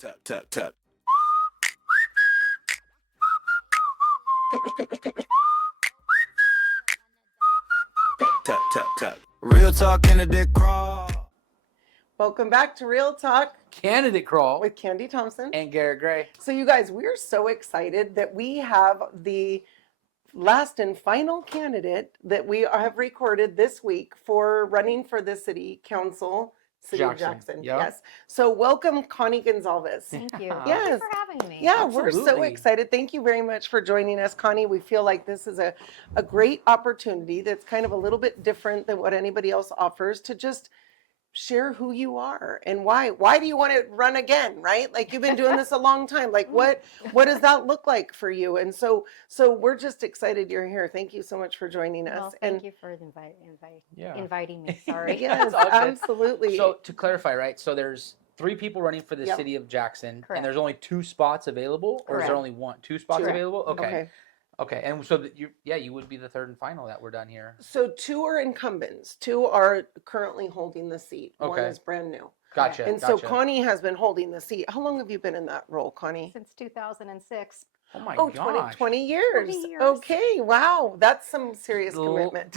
Tap, tap, tap. Tap, tap, tap. Real talk candidate crawl. Welcome back to Real Talk Candidate Crawl with Kandi Thompson. and Garrett Gray. So you guys, we're so excited that we have the last and final candidate that we have recorded this week for running for the city council, City of Jackson. Yep. Yes. So welcome, Connie Gonsalves. Thank you. Yes. Thank you for having me. Yeah, we're so Absolutely. excited. Thank you very much for joining us, Connie. We feel like this is a great opportunity that's kind of a little bit different than what anybody else offers to just share who you are and why. Why do you want to run again, right? Like you've been doing this a long time. Like what does that look like for you? And so we're just excited you're here. Thank you so much for joining us. Well, thank you for inviting me. Sorry. Yes, It's all good. absolutely. So to clarify, right? So there's 3 people running for the Yep. city of Jackson, Correct. and there's only 2 spots available, or is there Correct. only 2 spots Two. available? Okay. And so you would be the 3rd and final that we're done here. So 2 are incumbents. 2 are currently holding the seat. One Okay. is brand new. Gotcha. And so Connie has been holding the seat. How long have you been in that role, Connie? Since 2006. Oh my Oh, gosh. 20 years. 20 years. Okay, wow. That's some serious commitment.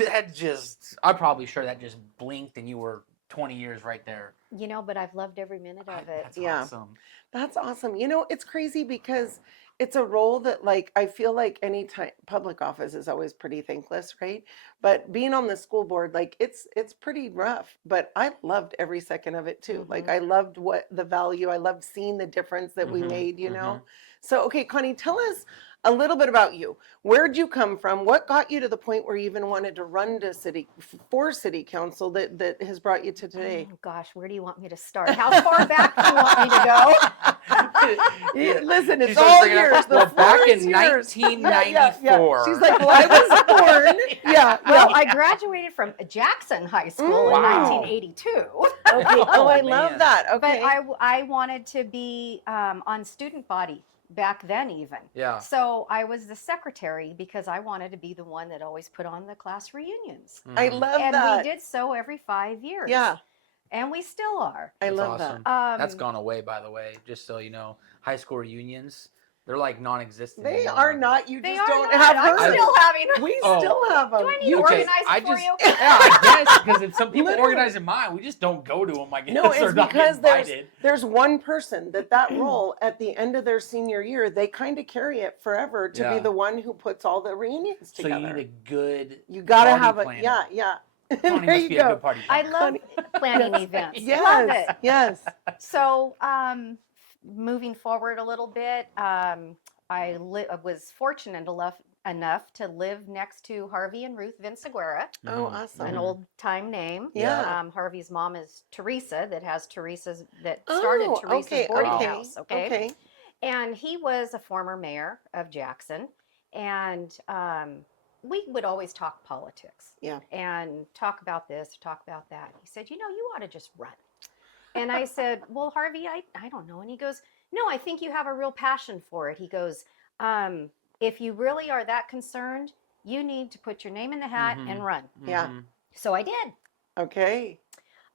I'm probably sure that just blinked and you were 20 years right there. You know, but I've loved every minute of it. That's Yeah. awesome. That's awesome. You know, it's crazy because it's a role that, like, I feel like any time public office is always pretty thankless, right? But being on the school board, like, it's pretty rough. But I loved every second of it too. Like, I loved what the value. I loved seeing the difference that we made. You know. So, okay, Connie, tell us a little bit about you. Where'd you come from? What got you to the point where you even wanted to run to city council that has brought you to today? Oh, gosh, where do you want me to start? How far back do you want me to go? Yeah, listen, it's She's all thinking, yours. The well, back floor in is yours. 1994. She's like, well, I was born. Yeah. Well, I graduated from Jackson High School in Wow. 1982. Okay. Oh, I love man. that. But Okay. I wanted to be on student body back then even. Yeah. So I was the secretary because I wanted to be the one that always put on the class reunions. I love And that. we did so every 5 years. Yeah. And we still are. I That's love awesome. that. That's gone away, by the way. Just so you know, high school reunions, they're like non-existent. They anymore. are not. You They just are don't not. have I'm her. still having. We Oh. still have them. Do I need to Okay, organize I it for just- you? Yeah, I guess because if some people Literally. organize in mine, we just don't go to them. I guess. No, or it's not get because invited. there's one person that role at the end of their senior year, they kind of carry it forever to be Yeah. the one who puts all the reunions So together. you need a good. You gotta party have planner. it. Yeah. Connie There must you be a go. good party I planner. love planning events. Yes. Love it. Yes. So, moving forward a little bit, I was fortunate enough to live next to Harvey and Ruth Vinciguerra, Oh, awesome. an old time name. Yeah. Harvey's mom is Teresa, that started Oh, Teresa's okay, boarding okay, house. Okay. Okay. And he was a former mayor of Jackson, and we would always talk politics. Yeah. And talk about this, talk about that. He said, you ought to just run. And I said, well, Harvey, I don't know. And he goes, no, I think you have a real passion for it. He goes, if you really are that concerned, you need to put your name in the hat and run. Yeah. So I did. Okay.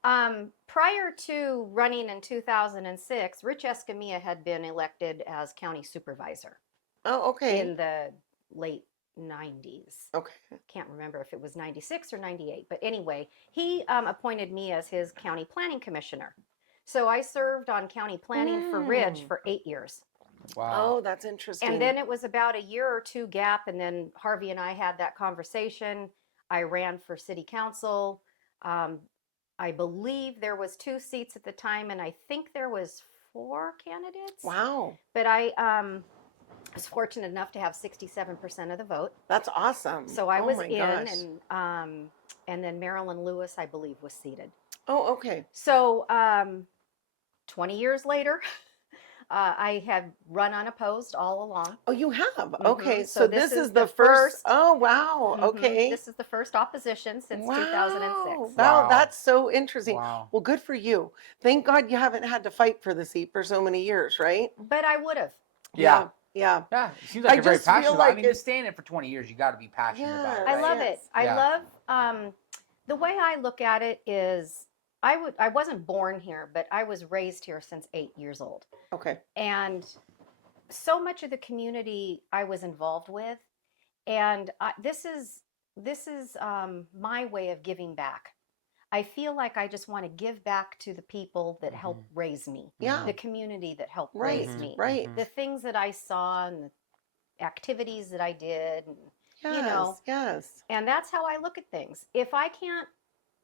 Prior to running in 2006, Rich Escamilla had been elected as county supervisor Oh, okay. in the late 90s. Okay. Can't remember if it was 96 or 98. But anyway, he appointed me as his county planning commissioner. So I served on county planning for Ridge for 8 years. Wow. Oh, that's interesting. And then it was about a year or two gap. And then Harvey and I had that conversation. I ran for city council. I believe there was 2 seats at the time. And I think there was 4 candidates. Wow. But I was fortunate enough to have 67% of the vote. That's awesome. So I Oh was my in, gosh. and then Marilyn Lewis, I believe, was seated. Oh, okay. So 20 years later, I had run unopposed all along. Oh, you have? Okay. Mhm. So this is the first. Oh, wow. Mhm. Okay. This is the first opposition since Wow. 2006. Wow, Wow. that's so interesting. Wow. Well, good for you. Thank God you haven't had to fight for the seat for so many years, right? But I would have. Yeah. Yeah. Yeah. It seems like I you're very just feel passionate. like I mean, it's- staying in it for 20 years, you got to be passionate about it. Yeah. I Right? love Yes. it. I Yeah. love the way I look at it is I wasn't born here, but I was raised here since 8 years old. Okay. And so much of the community I was involved with. And this is my way of giving back. I feel like I just want to give back to the people that helped raise me, Yeah. the community that helped Right. raise me, Right. the things that I saw and the activities that I did, and, you know, Yes. and that's how I look at things. If I can't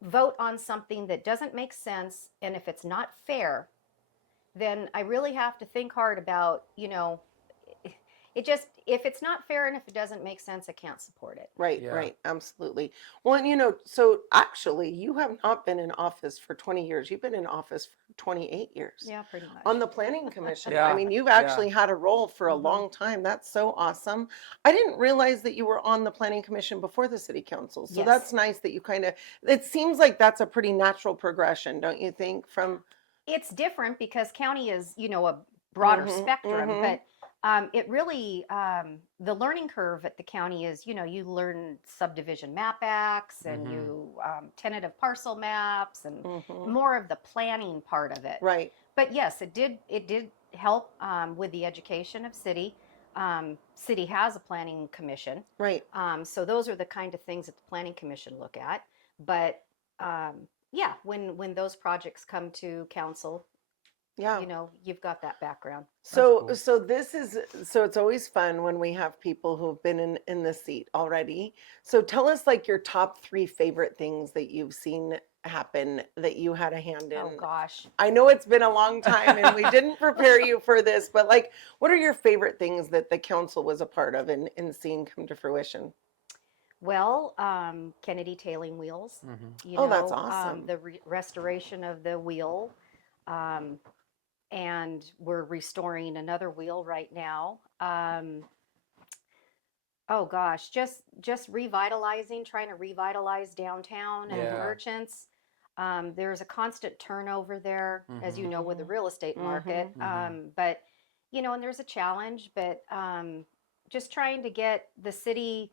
vote on something that doesn't make sense, and if it's not fair, then I really have to think hard about, it just, if it's not fair and if it doesn't make sense, I can't support it. Right, Yeah. right, absolutely. Well, and so actually, you have not been in office for 20 years. You've been in office for 28 years. Yeah, pretty much. On the planning commission. I Yeah, mean, you've yeah. actually had a role for a Mhm. long time. That's so awesome. I didn't realize that you were on the planning commission before the city council. So Yes. that's nice that you it seems like that's a pretty natural progression, don't you think, from It's different because county is, a broader Mhm, spectrum, mhm. but it really, the learning curve at the county is, you learn subdivision map acts and Mhm. you tentative parcel maps and Mhm. more of the planning part of it. Right. But yes, it did help with the education of city. City has a planning commission. Right. So those are the kind of things that the planning commission look at. But yeah, when those projects come to council, Yeah. you've got that background. So, cool. so it's always fun when we have people who've been in the seat already. So tell us like your top 3 favorite things that you've seen happen that you had a hand in. Oh gosh. I know it's been a long time and we didn't prepare you for this, but like, what are your favorite things that the council was a part of in seeing come to fruition? Well, Kennedy tailing wheels. Mhm. Oh, that's awesome. The restoration of the wheel. Um, and we're restoring another wheel right now. Oh gosh, just revitalizing, trying to revitalize downtown and the Yeah. merchants. There's a constant turnover there, as you know, with the Mhm. real estate market. But and there's a challenge, but just trying to get the city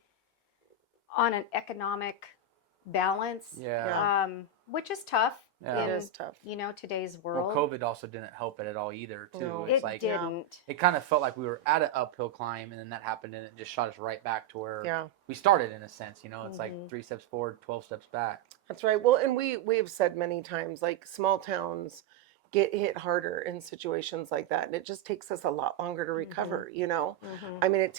on an economic balance, Yeah. which is tough Yeah. It in is tough. today's Well, world. COVID also didn't help it at all either, too. No. It's It like Yeah. didn't. it kind of felt like we were at an uphill climb, and then that happened, and it just shot us right back to where Yeah. we started. In a sense, it's like Mhm. 3 steps forward, 12 steps back. That's right. Well, and we've said many times, like small towns get hit harder in situations like that, and it just takes us a lot longer to recover. Mhm. I mean,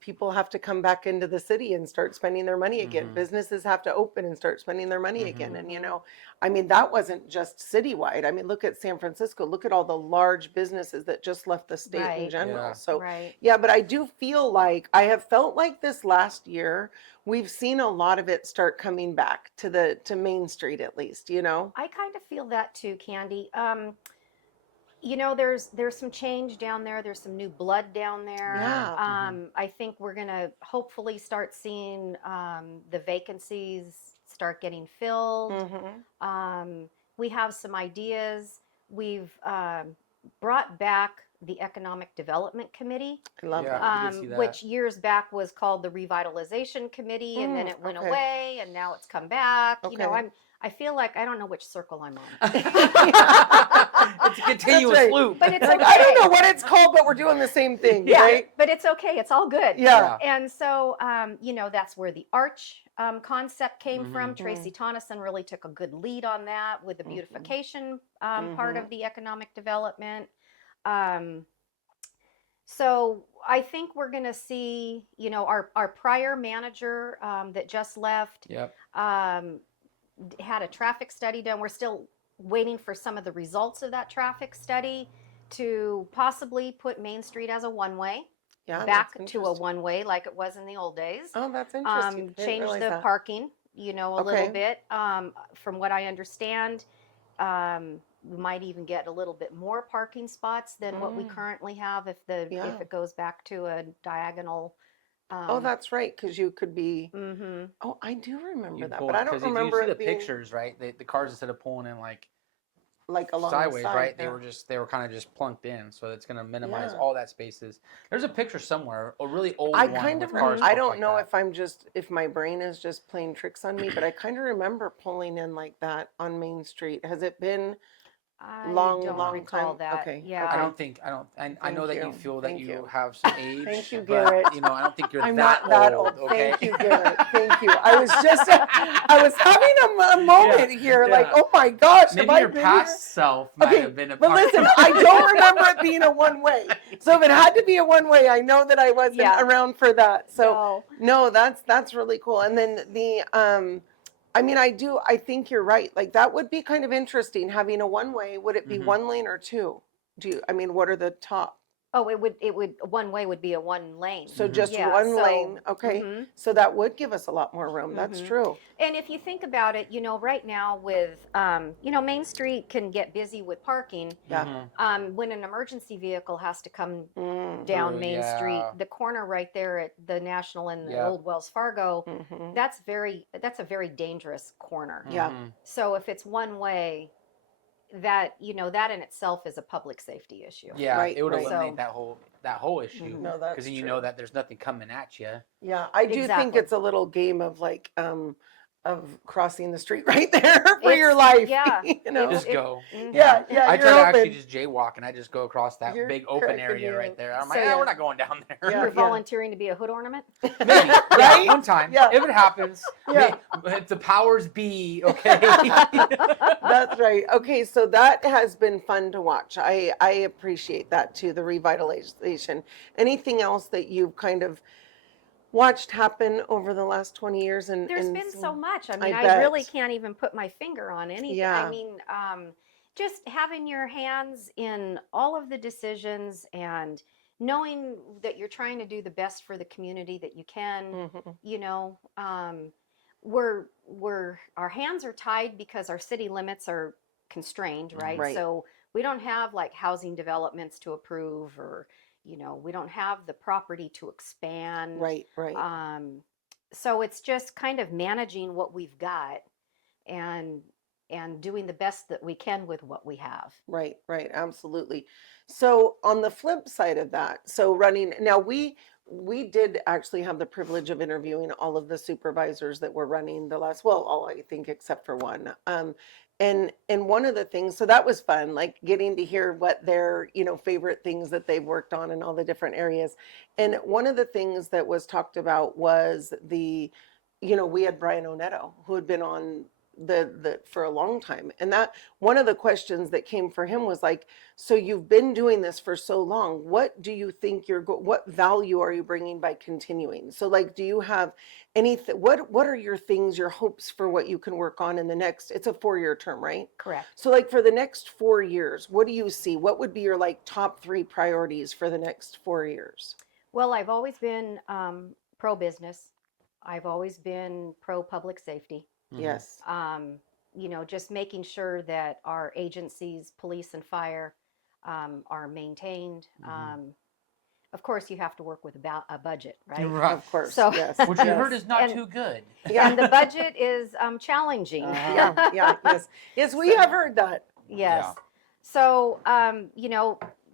people have to come back into the city and start spending their money again. Mhm. Businesses have to open and start spending their money again. Mhm. And Mhm. I mean, that wasn't just citywide. I mean, look at San Francisco. Look at all the large businesses that just left the state in Right. general. Yeah. So Right. yeah, but I do feel like I have felt like this last year we've seen a lot of it start coming back to Main Street at least. I kind of feel that too, Candy. There's some change down there. There's some new blood down there. Yeah. I think we're gonna hopefully start seeing the vacancies start getting filled. Mm-hmm. We have some ideas. We've brought back the Economic Development Committee, I love Yeah. that. I did see that. which years back was called the Revitalization Committee, and then it went Okay. away, and now it's come back. Okay. I feel like I don't know which circle I'm on. It's a continuous right. loop. But it's Like, okay. I don't know what it's called, but we're doing the same thing, Yeah, right? but it's okay. It's all good. Yeah. And so, that's where the arch concept came from. Mhm. Tracy Tonneson really took a good lead on that with the beautification part Mhm. of the economic development. So I think we're going to see, our prior manager that just left Yep. had a traffic study done. We're still waiting for some of the results of that traffic study to possibly put Main Street as a one-way, Yeah. back that's to a interesting. one-way like it was in the old days. Oh, that's interesting. I didn't Change realize the that. parking, a Okay. little bit. From what I understand, we might even get a little bit more parking spots than what we currently have if Yeah. it goes back to a diagonal. Oh, that's right, because you could be. Mm-hmm. Oh, I do remember You that, pull but I don't because if you remember see the it being. pictures, right? The cars instead of pulling in like like along sideways, the side. right? Yeah. They were kind of just plunked in, so it's gonna minimize Yeah. all that spaces. There's a picture somewhere, a really old I one kind with of, cars. I parked don't like know that. if my brain is just playing tricks on me, but I kind of remember pulling in like that on Main Street. Has it been I long don't recall time? that. Okay. Yeah. I okay. don't think I know Thank that you you. feel that Thank you you. have some age. Thank you, but, Garrett. I don't think you're I'm that not that old. Okay. Thank you, Garrett. Thank you. I was just, I was having a moment here, like, yeah. oh my gosh, Maybe have I your been past here? self might Okay, have been a but part. listen, I don't remember it being a one way. So if it had to be a one way, I know that I wasn't Yeah. around for that. So No. no, that's really cool. And then I mean, I think you're right. Like that would be kind of interesting having a one way. Would it be Mhm. one lane or two? I mean, what are the top? Oh, it would one way would be a one lane. So just Yeah, one so- lane, okay? Mhm. So that would give us a lot more room. That's Mhm. true. And if you think about it, right now with, Main Street can get busy with parking. Yeah. Mhm. When an emergency vehicle has to come Mm. down True, Main Street, yeah. the corner right there at the National and the Yep. old Wells Fargo, Mhm. that's a very dangerous corner. Yeah. Mhm. So if it's one way, that that in itself is a public safety issue. Yeah, Right, it would right. eliminate So- that whole issue. Mhm. No, that's Because then you true. know that there's nothing coming at you. Yeah, I do think Exactly. it's a little game of like of crossing the street right there for your It's- life. yeah, You know? Just go. Mhm. Yeah, yeah. I you're try to actually open. just jaywalk and I just go across that You're big open cracking area me right up. there. I'm So, like, yeah. we're not going down there. Yeah, You're volunteering to be a hood ornament? Maybe. Yeah, Right? one time. Yeah. If it happens. Yeah. If the powers be, okay. That's right. Okay, so that has been fun to watch. I appreciate that too, the revitalization. Anything else that you've kind of watched happen over the last 20 years? And There's and been some- so much. I I mean, I really bet. can't even put my finger on anything. Yeah. I mean, just having your hands in all of the decisions and knowing that you're trying to do the best for the community that you can. Mhm. Our hands are tied because our city limits are constrained, right? Right. So we don't have like housing developments to approve, or we don't have the property to expand. Right, right. So it's just kind of managing what we've got and doing the best that we can with what we have. Right, right, absolutely. So on the flip side of that, so running now we did actually have the privilege of interviewing all of the supervisors that were running the last, well, all I think except for one. And one of the things, so that was fun, like getting to hear what their, favorite things that they've worked on in all the different areas. And one of the things that was talked about was we had Brian Onetto, who had been on the for a long time, and that one of the questions that came for him was like, so you've been doing this for so long, what do you think what value are you bringing by continuing? So like, do you have anything, what are your things, your hopes for what you can work on in the next, it's a 4-year term, right? Correct. So like for the next 4 years, what do you see, what would be your like top 3 priorities for the next 4 years? Well, I've always been pro business. I've always been pro public safety. Mhm. Yes. Just making sure that our agencies, police and fire, are maintained. Mhm. Of course, you have to work with a budget, right? Right. Of course. So- Yes. Which we yes. heard is not And- too good. Yeah. And the budget is challenging. Uh-huh. Yeah, yes, we have heard that. Yes. Yeah. So,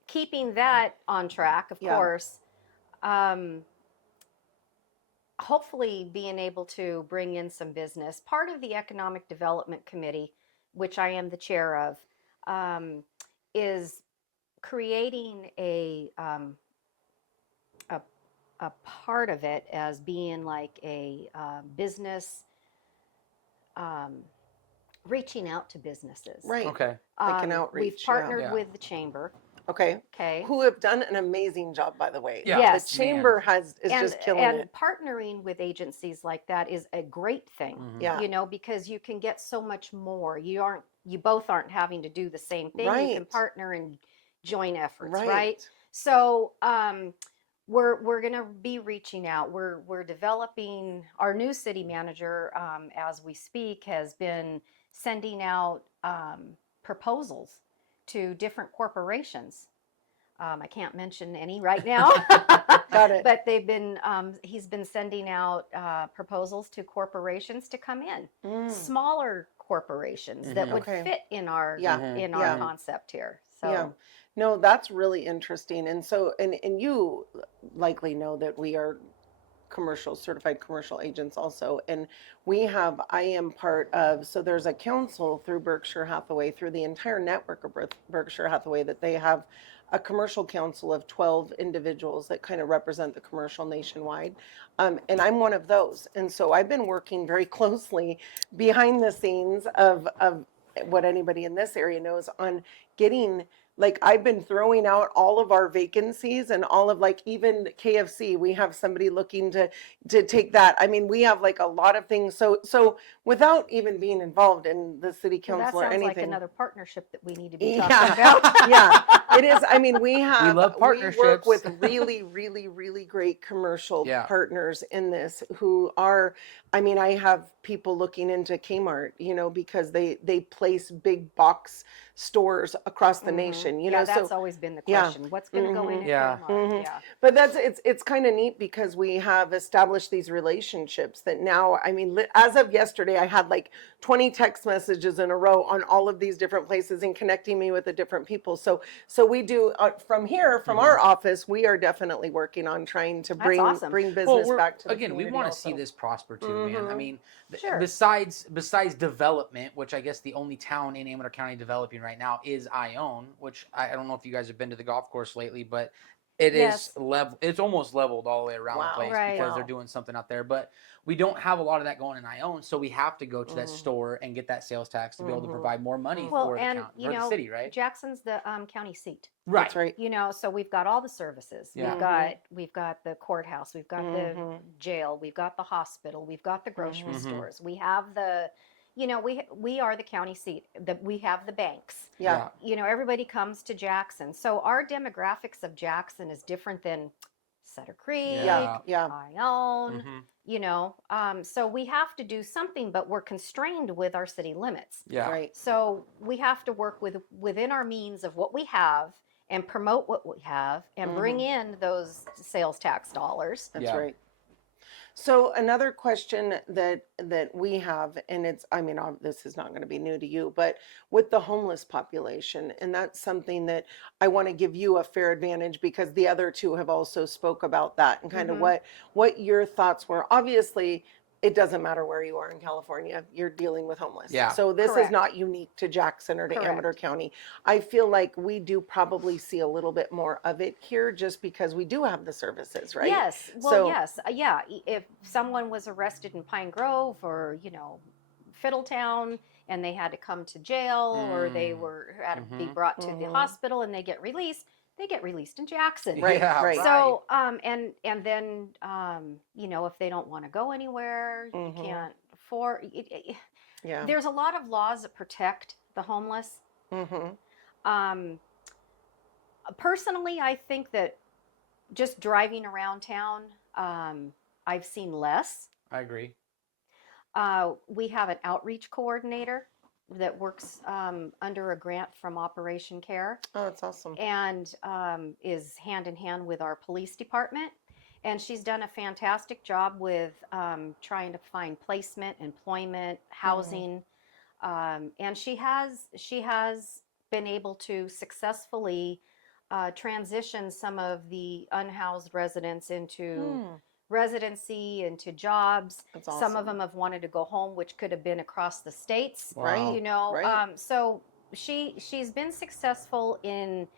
keeping that on track, of Yeah. course, hopefully being able to bring in some business. Part of the Economic Development Committee, which I am the chair of, is creating a part of it as being like a business, reaching out to businesses. Right. Okay. Like an We've outreach, yeah. partnered Yeah. with the chamber. Okay. Okay. Who have done an amazing job, by the way. Yeah. Yes. The chamber is just killing and it. partnering with agencies like that is a great thing. Mhm. Yeah. Because you can get so much more. You both aren't having to do the same thing. You can Right. partner and join efforts, Right. right? So we're going to be reaching out. We're developing. Our new city manager, as we speak, has been sending out proposals to different corporations. I can't mention any right now. Got it. But he's been sending out proposals to corporations to come in. Mm. Smaller corporations that would Okay. fit in our Yeah. in our Yeah. concept here. So Yeah. No, that's really interesting. And so, and you likely know that we are certified commercial agents also. And I am part of, so there's a council through Berkshire Hathaway, through the entire network of Berkshire Hathaway, that they have a commercial council of 12 individuals that kind of represent the commercial nationwide. And I'm one of those. And so I've been working very closely behind the scenes of what anybody in this area knows on getting, like, I've been throwing out all of our vacancies and all of, like, even KFC, we have somebody looking to take that. I mean, we have like a lot of things. So without even being involved in the city well, that council or sounds like anything. another partnership that we need to be Yeah. talking about. Yeah, it is. I mean, we love work with partnerships. really, really, really great commercial Yeah. partners in this who are, I mean, I have people looking into Kmart, because they place big box stores across the nation, Yeah, so that's always been the yeah. question. What's going to go in at Yeah. Kmart? Yeah. But it's kind of neat because we have established these relationships that now, I mean, as of yesterday, I had like 20 text messages in a row on all of these different places and connecting me with the different people. So we do from here, from our office, we are definitely working on trying to That's awesome. bring business back to the again, we community want to see also. this prosper too, man. I mean, Sure. besides development, which I guess the only town in Amador County developing right now is Ione, which I don't know if you guys have been to the golf course lately, but it Yes. is level. It's almost leveled all the way around Wow. the place Right. because they're Wow. doing something out there. But we don't have a lot of that going in Ione, so we have to go to that store and get that sales tax to be able to provide more money Well, for the and county, for the city, right? Jackson's the county seat. Right. That's right. So we've got all the services. Yeah. We've got the courthouse, we've got the jail, we've got the hospital, we've got the grocery stores. We have the we are the county seat. We have the banks. Yeah. Everybody comes to Jackson. So our demographics of Jackson is different than Sutter Creek, Yeah. Yeah. Ione, so we have to do something, but we're constrained with our city limits. Yeah. Right. So we have to work within our means of what we have and promote what we have and bring in those sales tax dollars. That's Yeah. right. So another question that we have, and this is not going to be new to you, but with the homeless population, and that's something that I want to give you a fair advantage because the other two have also spoke about that and kind of what your thoughts were. Obviously, it doesn't matter where you are in California, you're dealing with homeless. Yeah. So this is Correct. not unique to Jackson or to Correct. Amador County. I feel like we do probably see a little bit more of it here just because we do have the services, right? Yes. Well, So- yes. Yeah. If someone was arrested in Pine Grove or, Fiddletown and they had to come to jail or they had to be brought to the hospital and they get released in Jackson. Right, Yeah, right. So, and then, if they don't want to go anywhere, you can't afford. Yeah. There's a lot of laws that protect the homeless. Personally, I think that just driving around town, I've seen less. I agree. We have an outreach coordinator that works under a grant from Operation Care. Oh, that's awesome. And is hand in hand with our police department. And she's done a fantastic job with trying to find placement, employment, housing. And she has been able to successfully transition some of the unhoused residents into residency, into jobs. That's Some awesome. of them have wanted to go home, which could have been across the states. Right. Right. So she's been successful in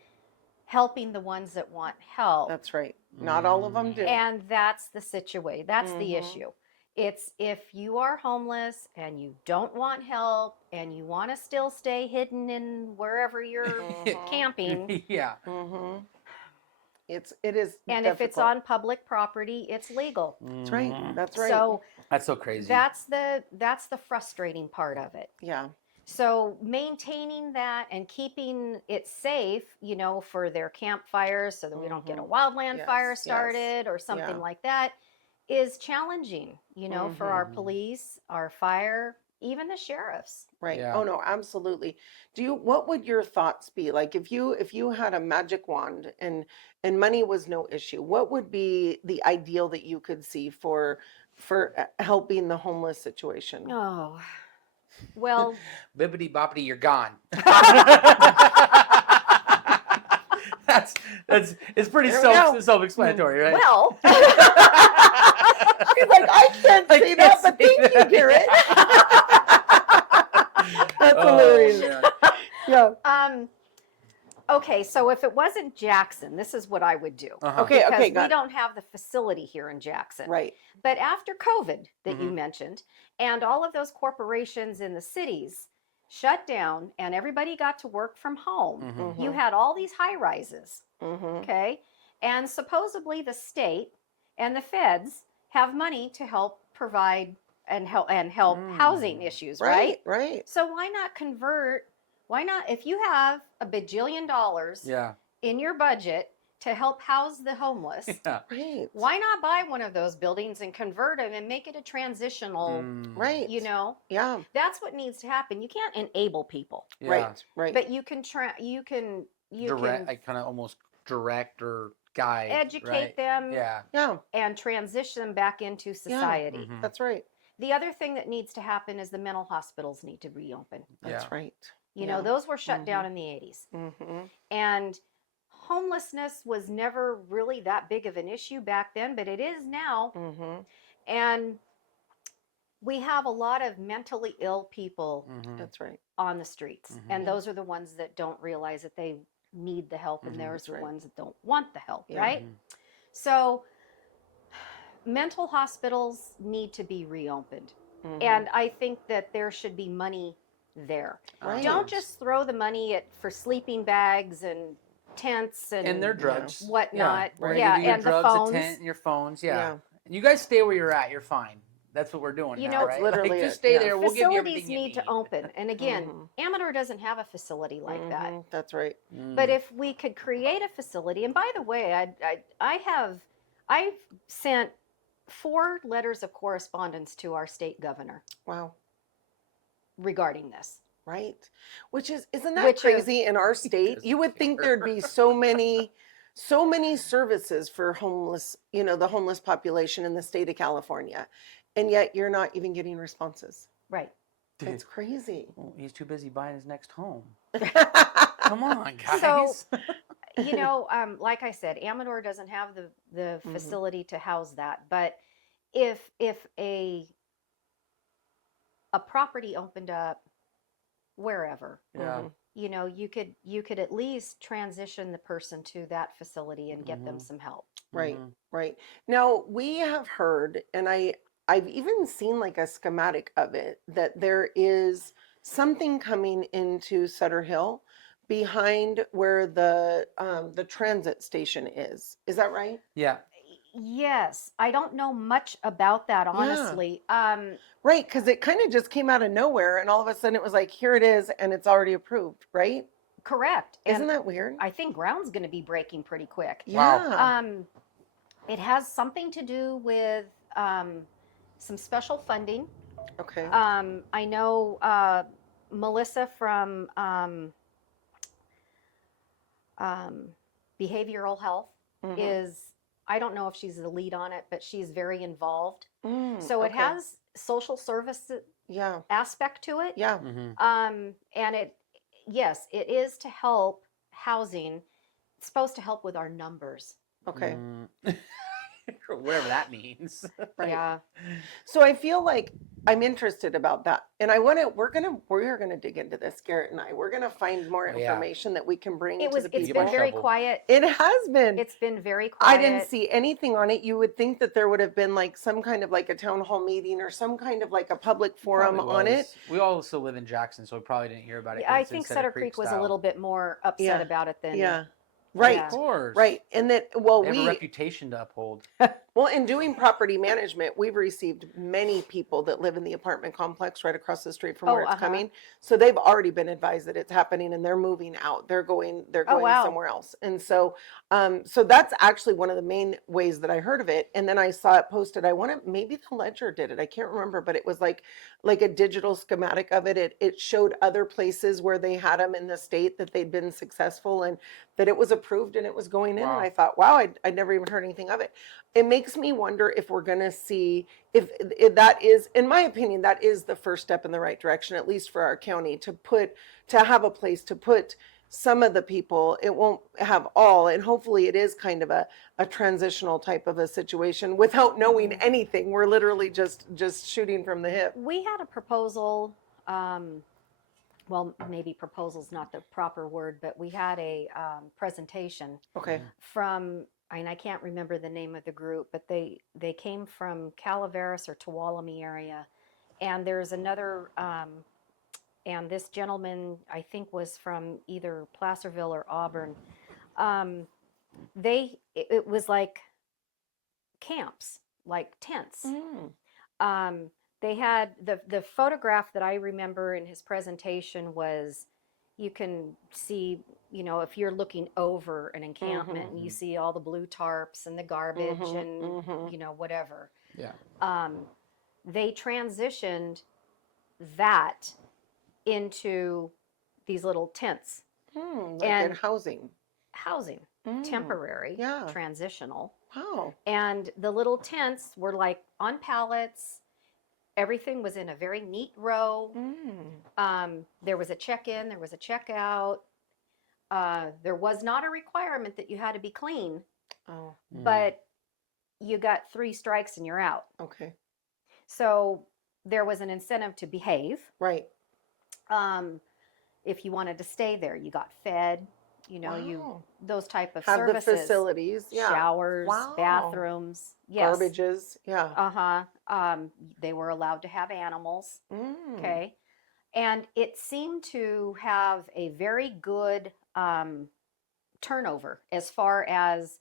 helping the ones that want help. That's right. Not all of them do. And that's the situation. That's the issue. It's if you are homeless and you don't want help and you want to still stay hidden in wherever you're camping. Yeah. It is. And if it's on public property, it's legal. That's right. That's right. So That's so crazy. that's the frustrating part of it. yeah. So maintaining that and keeping it safe, for their campfires so that we don't get a wildland fire Yes, started or something Yeah. like that is challenging, for our police, our fire, even the sheriffs. Right. Yeah. Oh no, absolutely. What would your thoughts be like if you had a magic wand and money was no issue? What would be the ideal that you could see for helping the homeless situation? Oh, Well, Bippity boppity, you're gone. that's it's pretty There we go. self-explanatory, right? well, He's like, I can't I say can't that, but say thank you, that. Garrett. That's Oh, hilarious. man. Yeah. okay, so if it wasn't Jackson, this is what I would do. Uh-huh. Okay. Because Okay. we Got it. don't have the facility here in Jackson. Right. But after COVID that you Mhm. mentioned, and all of those corporations in the cities shut down and everybody got to work from home, Mhm. you had all these high rises, Mm-hmm. okay? And supposedly the state and the feds have money to help provide and help housing issues, right? Right. So why not convert? Why not, if you have a bajillion dollars Yeah. in your budget to help house the homeless, Yeah. Right. why not buy one of those buildings and convert them and make it a transitional, Right. you know? Yeah. That's what needs to happen. You can't enable people, Yeah. Right. but you can Direct, I kind of almost direct or guide. educate right? them Yeah. Yeah. and transition them back into society. Mhm. That's right. The other thing that needs to happen is the mental hospitals need to reopen. That's Yeah. right. You know, those were shut down in the 80s. Mm-hmm. And homelessness was never really that big of an issue back then, but it is now. Mm-hmm. And we have a lot of mentally ill people Mhm. That's right. on the streets. Mhm. And those are the ones that don't realize that they need the help, and Mhm. there's That's the right. ones that don't want the help, Yeah. right? Mhm. So mental hospitals need to be reopened. Mhm. And I think that there should be money there. Right. Don't just throw the money for sleeping bags and tents And their and drugs. whatnot. We're Right. gonna give you your and the drugs, a phones. tent, and your phones. Yeah. Yeah. And you guys stay where you're at. You're fine. That's what we're doing You now, know, right? it's literally Like, it, just stay yeah. there. We'll give you Facilities everything you need to open. And again, Mhm. Amador doesn't have a facility like that. Mhm. That's right. But if we could create a facility, and by the way, I've sent 4 letters of correspondence to our state governor Wow. regarding this. Right. Isn't that Which are- crazy in our state? Doesn't You would think there'd be so many services for homeless, the homeless population in the state of California. And yet you're not even getting responses. Right. It's crazy. Well, he's too busy buying his next home. Come on, guys. You know, like I said, Amador doesn't have the facility to house that. But if a property opened up wherever, yeah. Mhm. you know, you could at least transition the person to that facility and get them Mhm. some help. Right. Mhm. Right. Now we have heard, and I've even seen like a schematic of it, that there is something coming into Sutter Hill behind where the transit station is. Is that right? Yeah. Yes, I don't know much about that, honestly. Right, because it kind of just came out of nowhere, and all of a sudden it was like, here it is, and it's already approved, right? Correct. Isn't And that weird? I think ground's going to be breaking pretty quick. Yeah. It has something to do with some special funding. Okay. I know Melissa from behavioral health Mhm. is, I don't know if she's the lead on it, but she's very involved. Mm, So it okay. has social service Yeah. aspect to it. Yeah. Mhm. And yes, it is to help housing. It's supposed to help with our numbers. Okay. Mm. Whatever that means. Right. Yeah. So I feel like I'm interested about that, and we're gonna dig into this, Garrett and I. We're gonna find more Oh, yeah. information that we can bring It's to the been people. very Shovel. quiet. It has been. It's been very quiet. I didn't see anything on it. You would think that there would have been like some kind of like a town hall meeting or some kind of like a public forum Probably on it. was. We also live in Jackson, so we probably didn't hear about it. 'cause I it's in think Cedar Sutter Creek was a style. little bit more upset Yeah. about it than Yeah. Right. Of course. Right. And that, well, They have a reputation to uphold. well, in doing property management, we've received many people that live in the apartment complex right across the street from Oh, where it's uh-huh. coming. So they've already been advised that it's happening and they're moving out. They're going Oh, wow. somewhere else. And so, so that's actually one of the main ways that I heard of it. And then I saw it posted. Maybe the Ledger did it. I can't remember, but it was like a digital schematic of it. It showed other places where they had them in the state that they'd been successful and that it was approved and it was going in. Wow. And I thought, wow, I'd never even heard anything of it. It makes makes me wonder if we're going to see if that is, in my opinion, that is the first step in the right direction, at least for our county, to have a place to put some of the people. It won't have all, and hopefully it is kind of a transitional type of a situation without knowing anything. We're literally just shooting from the hip. We had a proposal, well, maybe proposal's not the proper word, but we had a presentation Okay. from, and I can't remember the name of the group, but they came from Calaveras or Tuolumne area, and there's another, and this gentleman I think was from either Placerville or Auburn. It was like camps, like tents. They had the photograph that I remember in his presentation was, you can see, you know, if you're looking over an encampment and you see all the blue tarps and the garbage and you know, whatever. Yeah. They transitioned that into these little tents. Like And in housing. housing, temporary, Yeah. transitional. Wow. And the little tents were like on pallets. Everything was in a very neat row. There was a check-in, there was a check-out. There was not a requirement that you had to be clean, Oh, but you got 3 strikes and you're out. okay. So there was an incentive to behave. Right. If you wanted to stay there, you got fed, you know, Wow. those type of Have services. the facilities. Yeah. Showers, Wow. bathrooms. Yes. Garbages. Yeah. They were allowed to have animals. Mm. Okay. And it seemed to have a very good turnover as far as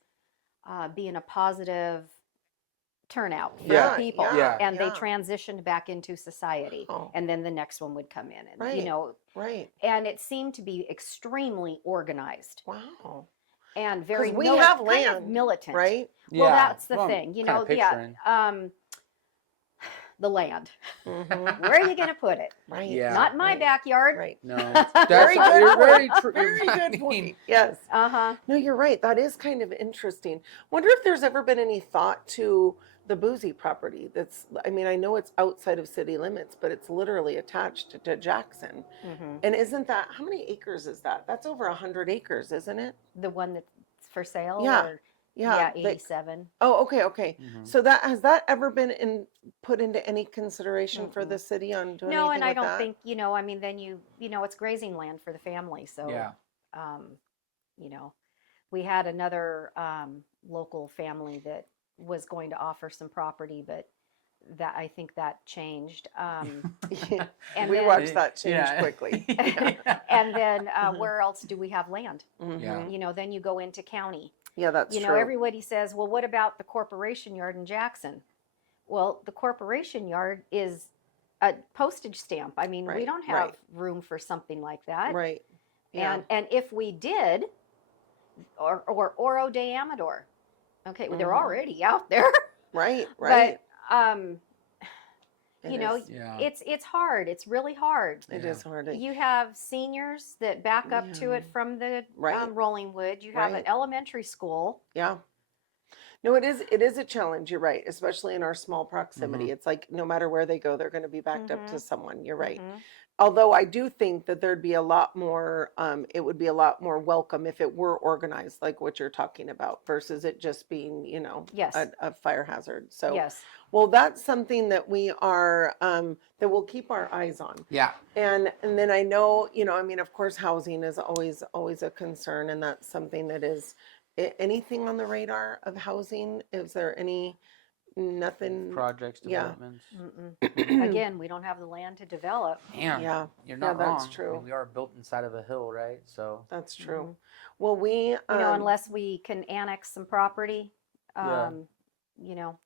being a positive turnout for Yeah, people. yeah, And they yeah. transitioned back into society. Oh. And then the next one would come in. And, Right. you know, Right. and it seemed to be extremely organized Wow. and very we have kind of land, militant. Right. Well, that's the Well, I'm thing, you kinda know, picturing. the land. Mhm. Where are you going to put it? Right. Yeah. Not in my Right. backyard. Right. No, Very good you're point. very true. Very good point. Yes. No, you're right. That is kind of interesting. Wonder if there's ever been any thought to the Boozy property. That's, I mean, I know it's outside of city limits, but it's literally attached to Jackson. And isn't that, how many acres is that? That's over 100 acres, isn't it? The one that's for sale? Yeah. Or, Yeah. 87. Oh, okay, okay. Mhm. So that, has that ever been put into any consideration for the city on doing No, anything and I with don't that? think, you know, I mean, then you know, it's grazing land for the family. So, Yeah. you know, we had another local family that was going to offer some property, but that, I think that changed. And We then- watched that change Yeah. quickly. And then where else do we have land? Yeah. You know, then you go into county. Yeah, that's You know, true. everybody says, well, what about the corporation yard in Jackson? Well, the corporation yard is a postage stamp. I mean, we Right, don't have room for something like that. Right. Yeah. And if we did, or Oro de Amador, okay, well, they're already out there. Right. Right. But It you know, is. Yeah. it's hard. It's really hard. It Yeah. is hard. You have seniors that back up to it Yeah. from the Right. Rolling Wood. You have an Right. elementary school. Yeah. No, it is a challenge. You're right, especially in our small proximity. It's like no matter where they go, they're going to be backed up to someone. You're right. Mhm. Although I do think that there'd be a lot more, it would be a lot more welcome if it were organized, like what you're talking about, versus it just being, you know, Yes. a fire hazard. So, Yes. well, that's something that we are, that we'll keep our eyes on. Yeah. And then I know, you know, I mean, of course, housing is always a concern, and that's something that is, anything on the radar of housing? Is there nothing? Projects, Yeah. developments. Again, we don't have the land to develop. Damn. Yeah. You're Yeah, not that's wrong. I true. mean, we are built inside of a hill, right? So. That's true. Well, we, You know, unless we can annex some property, Yeah. you know.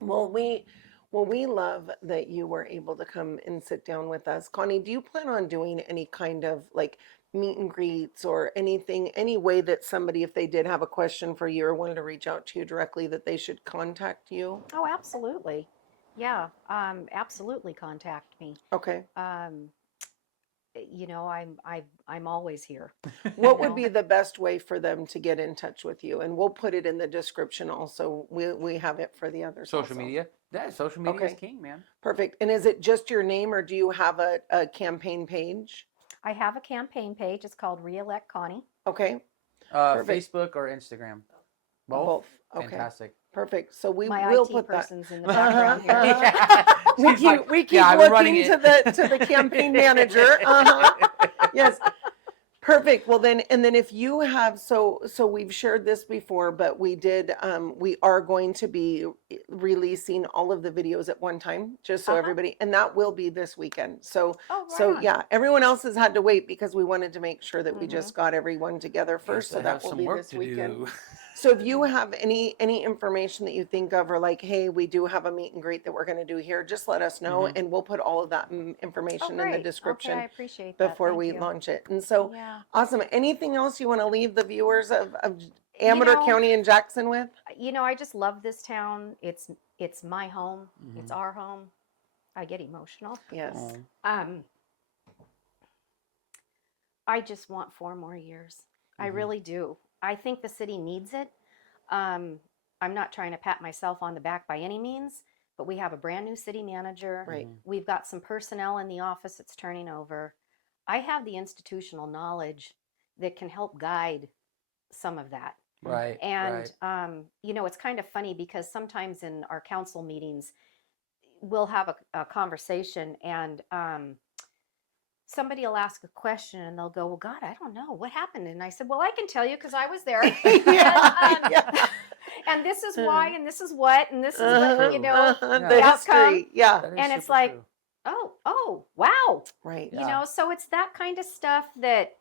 Well, we love that you were able to come and sit down with us. Connie, do you plan on doing any kind of like meet and greets or anything, any way that somebody, if they did have a question for you or wanted to reach out to you directly, that they should contact you? Oh, absolutely. Yeah, absolutely contact me. Okay. you know, I'm always here. What you would know? be the best way for them to get in touch with you? And we'll put it in the description also. We have it for the others. Social also. media. Yeah, social media is Okay. king, man. Perfect. And is it just your name or do you have a campaign page? I have a campaign page. It's called Reelect Connie. Okay. Perfect. Facebook or Instagram? Both. Okay. Fantastic. Perfect. So we My will IT put that. person's in the background here. Yeah. We She's like, keep "Yeah, I'm running looking it." to the campaign manager. Yes. Perfect. Well then, and then if you have, so we've shared this before, but we are going to be releasing all of the videos at one time, just so everybody, and that will be this weekend. So, Oh, right so on. yeah, everyone else has had to wait because we wanted to make sure that we Mhm. just got everyone together first. Yes, So I that have will some be work this to weekend. do. So if you have any information that you think of, or like, hey, we do have a meet and greet that we're going to do here, just let us know, Mhm. and we'll put all of that Oh, information in the great. description Okay, I appreciate that. before Thank we you. launch it. And so, Yeah. awesome. Anything else you want to leave the viewers of You Amador know, County and Jackson with? you know, I just love this town. It's my home. It's Mhm. our home. I get emotional. Yes. Oh. I just want 4 more years. I Mhm. really do. I think the city needs it. I'm not trying to pat myself on the back by any means, but we have a brand new city manager. Right. We've got some personnel in the office that's turning over. I have the institutional knowledge that can help guide some of that. Right. And, right. you know, it's kind of funny because sometimes in our council meetings, we'll have a conversation and somebody will ask a question and they'll go, well, God, I don't know what happened. And I said, well, I can tell you because I was there. Yeah, and, yeah. and this is why, and this is what, and this is what, you know, Yeah. The outcome. history. Yeah. That is and it's super like, true. oh, wow. Right. Yeah. You know, so it's that kind of stuff that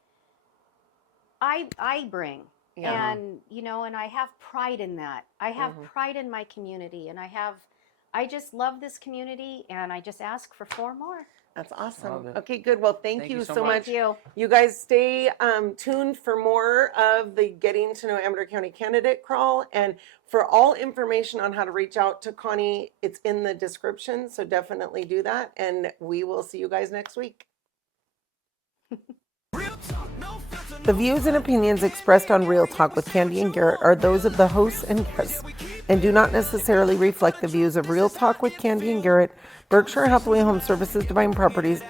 I bring. Yeah. And, you know, and I have pride in that. I have pride in my community and I just love this community and I just ask for 4 more. That's awesome. Love it. Okay, good. Well, thank Thank you you so so much. much. Thank you. You guys stay tuned for more of the Getting to Know Amador County Candidate Crawl. And for all information on how to reach out to Connie, it's in the description. So definitely do that. And we will see you guys next week. The views and opinions expressed on Real Talk with Kandi and Garrett are those of the hosts and guests and do not necessarily reflect the views of Real Talk with Kandi and Garrett, Berkshire Hathaway Home Services, Divine Properties,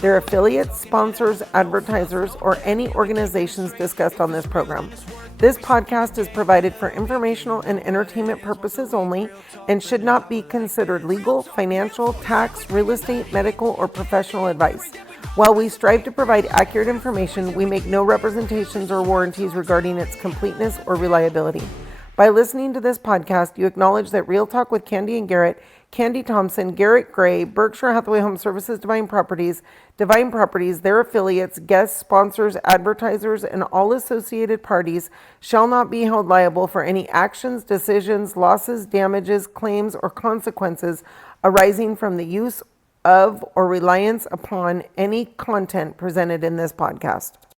their affiliates, sponsors, advertisers, or any organizations discussed on this program. This podcast is provided for informational and entertainment purposes only and should not be considered legal, financial, tax, real estate, medical, or professional advice. While we strive to provide accurate information, we make no representations or warranties regarding its completeness or reliability. By listening to this podcast, you acknowledge that Real Talk with Kandi and Garrett, Kandi Thompson, Garrett Gray, Berkshire Hathaway Home Services, Divine Properties, their affiliates, guests, sponsors, advertisers, and all associated parties shall not be held liable for any actions, decisions, losses, damages, claims, or consequences arising from the use of or reliance upon any content presented in this podcast.